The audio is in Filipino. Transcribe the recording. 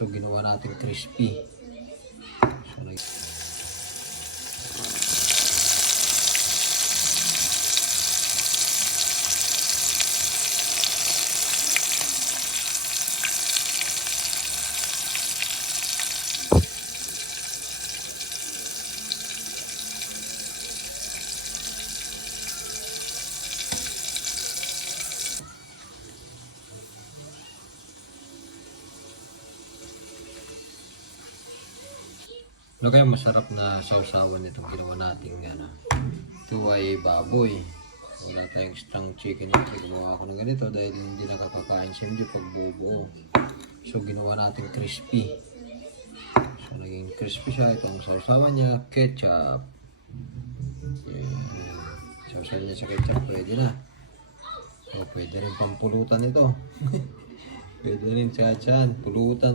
So ginawa natin crispy. So, ano kaya masarap na sausawan itong ginawa natin ano? Ito ay baboy. Wala tayong strong chicken. Ginawa ko ng ganito dahil hindi nakakakain sa hindi pag bubuo. So ginawa natin crispy. So naging crispy siya. Ito ang sausawan niya. Ketchup. Yan. Sausawan niya sa ketchup. Pwede na. So pwede rin pampulutan ito. Pwede rin sa tiyan. Pulutan.